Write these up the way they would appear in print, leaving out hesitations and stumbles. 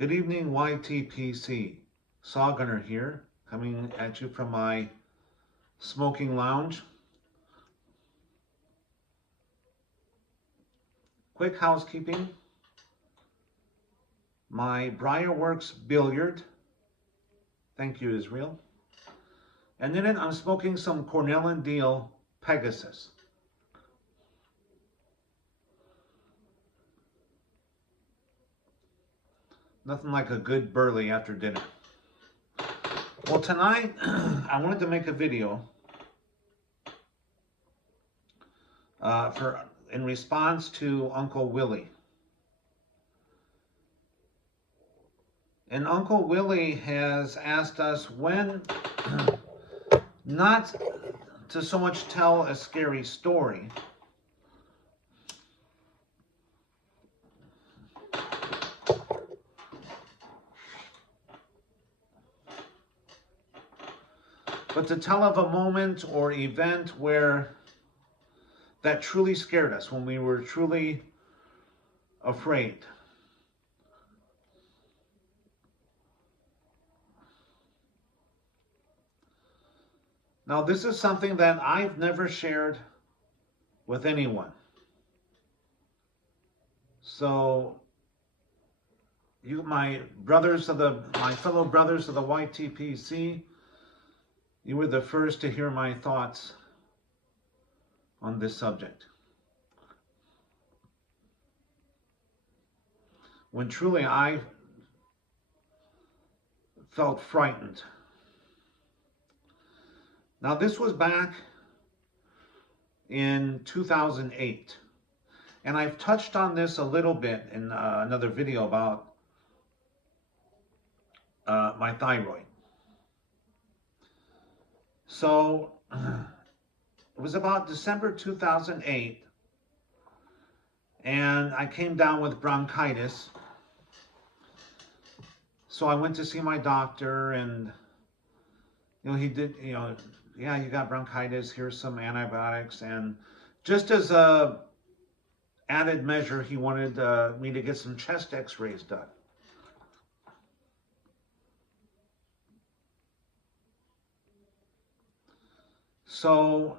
Good evening, YTPC. Saw Gunner here, coming at you from my smoking lounge. Quick housekeeping. My Briarworks Billiard. Thank you, Israel. And in it, I'm smoking some Cornell and Diehl Pegasus. Nothing like a good burley after dinner. Well, tonight, I wanted to make a video in response to Uncle Willie. And Uncle Willie has asked us when not to so much tell a scary story, but to tell of a moment or event where that truly scared us, when we were truly afraid. Now, this is something that I've never shared with anyone. So, my fellow brothers of the YTPC, you were the first to hear my thoughts on this subject. When truly I felt frightened. Now, this was back in 2008, and I've touched on this a little bit in another video about my thyroid. So, it was about December 2008, and I came down with bronchitis. So I went to see my doctor, and he did, yeah, you got bronchitis, here's some antibiotics, and just as a added measure, he wanted me to get some chest x-rays done. So,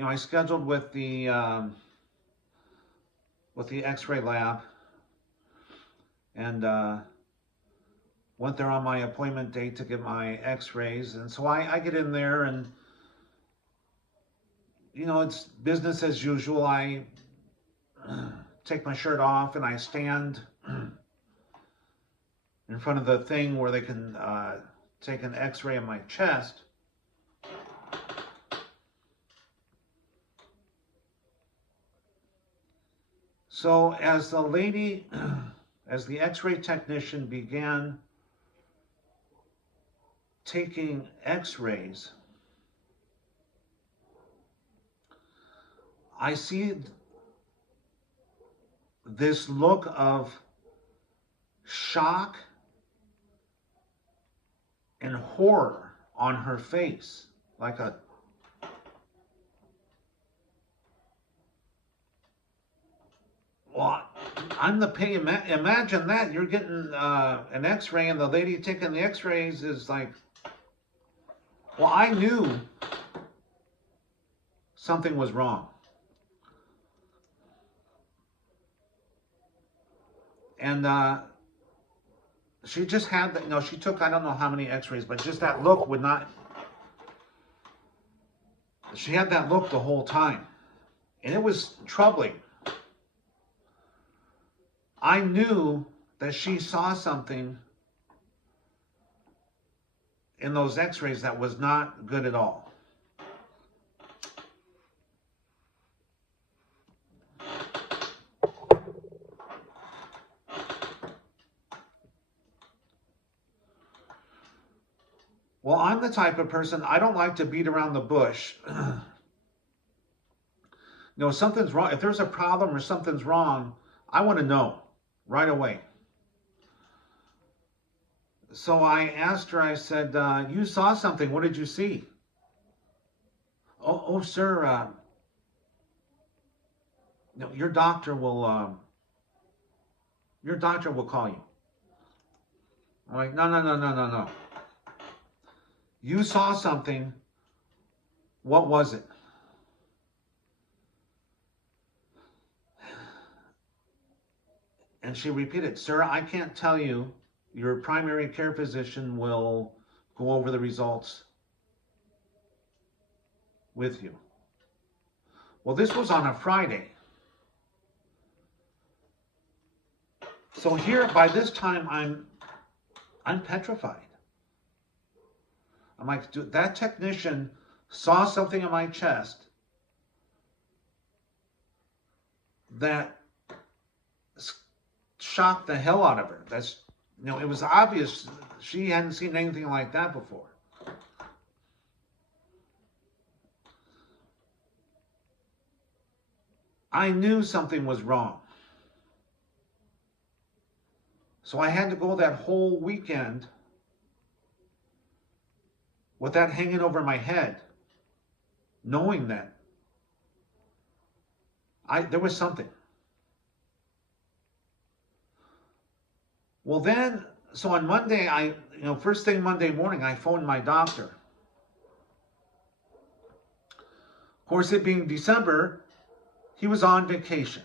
I scheduled with the x-ray lab, and went there on my appointment date to get my x-rays. And so I get in there, and it's business as usual. I take my shirt off and I stand in front of the thing where they can take an x-ray of my chest. So as the x-ray technician began taking x-rays, I see this look of shock and horror on her face, like a I'm the patient. Imagine that. You're getting an x-ray, and the lady taking the x-rays is like, well, I knew something was wrong. And she just had that, she took, I don't know how many x-rays, but just that look would not, she had that look the whole time. And it was troubling. I knew that she saw something in those x-rays that was not good at all. Well, I'm the type of person, I don't like to beat around the bush. Something's wrong. If there's a problem or something's wrong, I want to know right away. So I asked her, I said, you saw something. What did you see? Oh, sir, your doctor will call you. I'm like, no, no, no, no, no, no. You saw something. What was it? And she repeated, sir, I can't tell you. Your primary care physician will go over the results with you. Well, this was on a Friday. So here, by this time, I'm petrified. I'm like, dude, that technician saw something in my chest that shocked the hell out of her. That's, it was obvious she hadn't seen anything like that before. I knew something was wrong. So I had to go that whole weekend with that hanging over my head, knowing that there was something. Well then, so on Monday, first thing Monday morning, I phoned my doctor. Of course, it being December, he was on vacation.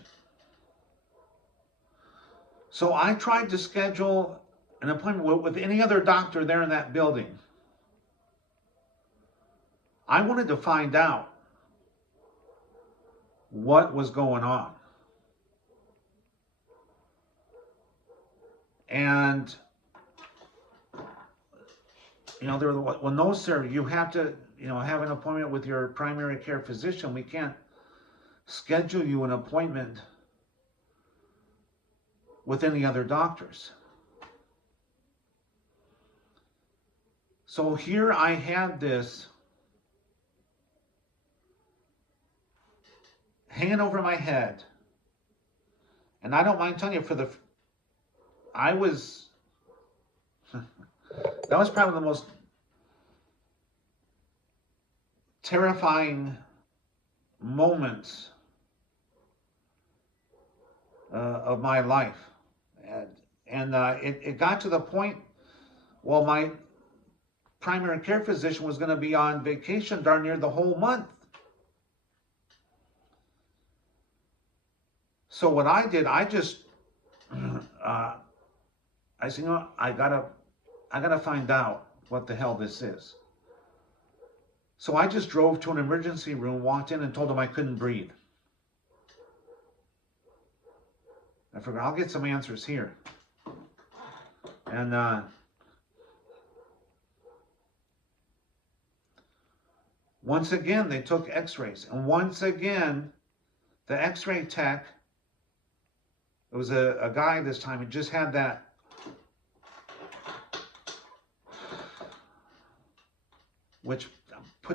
So I tried to schedule an appointment with any other doctor there in that building. I wanted to find out what was going on. And, they were like, well, no, sir, you have to, have an appointment with your primary care physician. We can't schedule you an appointment with any other doctors. So here I had this hanging over my head. And I don't mind telling you, that was probably the most terrifying moments of my life. And it got to the point, well, my primary care physician was going to be on vacation darn near the whole month. So what I did, I just, I said, I gotta find out what the hell this is. So I just drove to an emergency room, walked in and told them I couldn't breathe. I figured I'll get some answers here. And once again, they took x-rays. And once again, the x-ray tech, it was a guy this time, he just had that which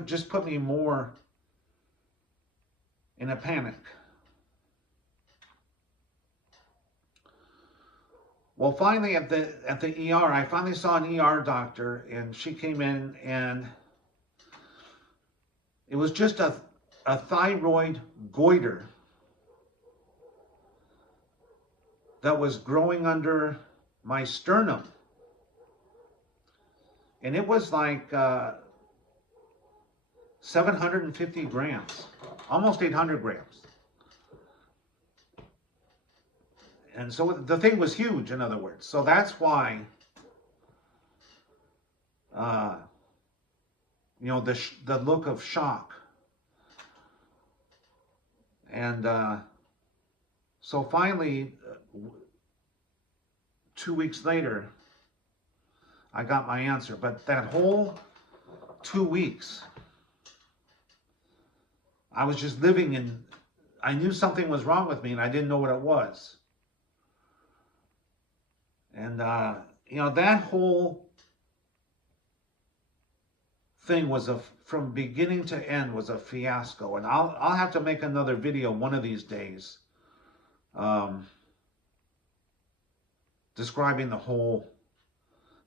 just put me more in a panic. Well, finally at the ER, I finally saw an ER doctor, and she came in, and it was just a thyroid goiter that was growing under my sternum. And it was like 750 grams, almost 800 grams. And so the thing was huge, in other words. So that's why, the look of shock. And so finally, 2 weeks later, I got my answer. But that whole 2 weeks, I was just living in, I knew something was wrong with me and I didn't know what it was. And, that whole thing was from beginning to end was a fiasco. And I'll have to make another video one of these days, describing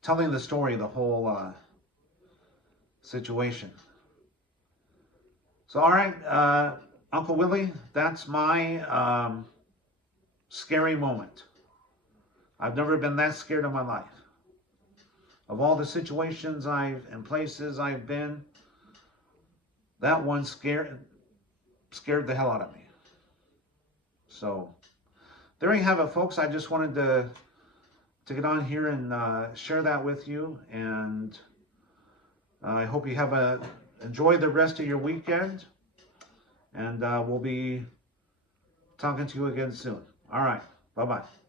telling the story of the whole situation. So, all right, Uncle Willie, that's my scary moment. I've never been that scared in my life. of all the situations and places I've been, that one scared the hell out of me. So there you have it, folks. I just wanted to get on here and share that with you, and I hope you have enjoy the rest of your weekend, and we'll be talking to you again soon. All right, bye-bye.